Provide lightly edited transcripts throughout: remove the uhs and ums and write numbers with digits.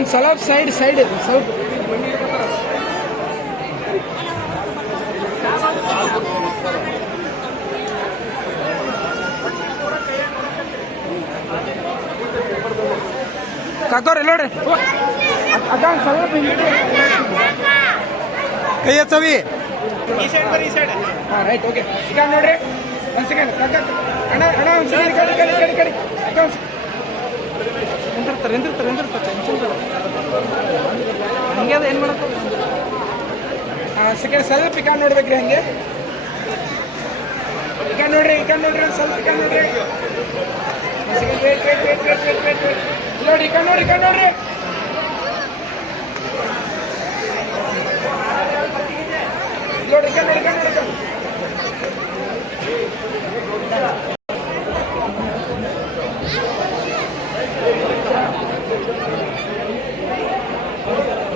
ಒಂದು ಸ್ವಲ್ಪ ಸೈಡ್ ಸ್ವಲ್ಪ ಕಾಕೋರಿ ನೋಡ್ರಿ ಅದ ಸ್ವಲ್ಪ ಕೈ ಹಚ್ಚವಿ ಈ ಸೈಡ್ ಬರ್ರಿ ಈ ಸೈಡ್ ಹಾಂ ರೈಟ್ ಓಕೆ ಈಗ ನೋಡ್ರಿ ಒಂದು ಸೆಕೆಂಡ್ ಅಣ್ಣ ಅಣ್ಣ ಒಂದು ಸೆಕೆಂಡ್ ಕಡಿ ಅಕ್ಕ ಎಂದಿರ್ತಾರೆ ಹಂಗೆ ಅದು ಏನು ಮಾಡಕ್ಕೆ ಸೆಕೆಂಡ್ ಸ್ವಲ್ಪ ಈಗ ನೋಡ್ಬೇಕ್ರಿ ಹಂಗೆ ಈಗ ನೋಡ್ರಿ ಒಂದು ಸ್ವಲ್ಪ ಈಗ ನೋಡ್ರಿ ಸೆಕೆಂಡ್ ವೇಟ್ ನೋಡಿ ಈಗ ನೋಡ್ರಿ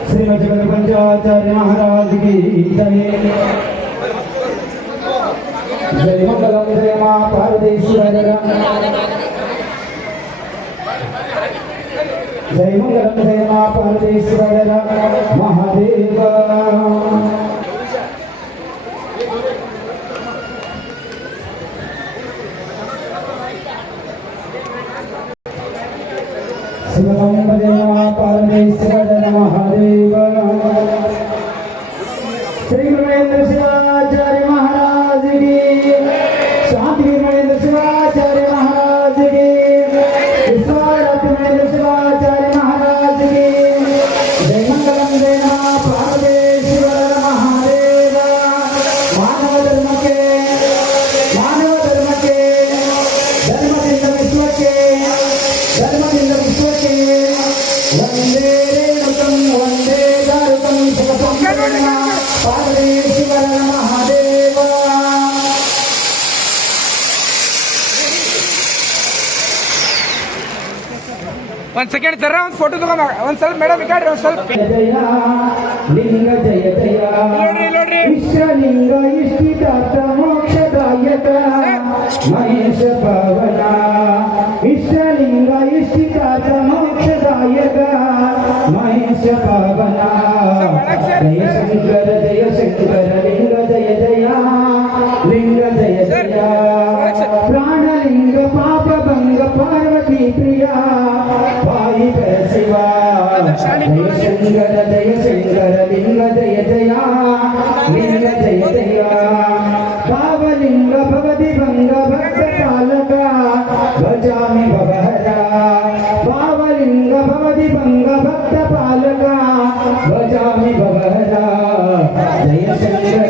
श्रीमद पंचाचार्य महाराज की जय जय मंगलम जय मां पार्वतीश्वर जय मंगलम जय मां पार्वतीश्वर महादेव शिवम जय मां पार्वतीश्वर महादेव श्री गुरुवेंद्र शिवाचार्य महाराज की शांति गुरुवेंद्र शिवाचार्य महाराज की विश्वाराध्य गुरुवेंद्र शिवाचार्य महाराज की जय मंगलम जय मां पार्वतीश्वर महादेव मानव धर्म के धर्मದಿಂದ विश्व के वंदे रेणुकं वंदे दारुकं सुखं पार्वतीश्वर महादेव ಒಂದು ಸೆಕೆಂಡ್ ಸರ್ ಒಂದು ಫೋಟೋ ತಗೊಂಡ ಒಂದು ಸ್ವಲ್ಪ ಮೇಡಮ್ ಈ ಕಡೆ ಒಂದು ಸ್ವಲ್ಪ जय लिंग जय ನೋಡ್ರಿ विश्वलिंग इष्टिदाता मोक्षदायक महेश पावन विश्वलिंग इष्टिदाता मोक्षदायक महेश पावन जय शंकर लिंग जय लिंग जय प्राणलिंग पाप भंग पार्वती प्रिया भाई शिवा जय शंकर लिंग जय लिंग जय भावलिंग भगवती भंग भक्त पालक भजामि भवहरा भावलिंग भगवती भंग भक्त पालक भजामि भवहरा जय शंकर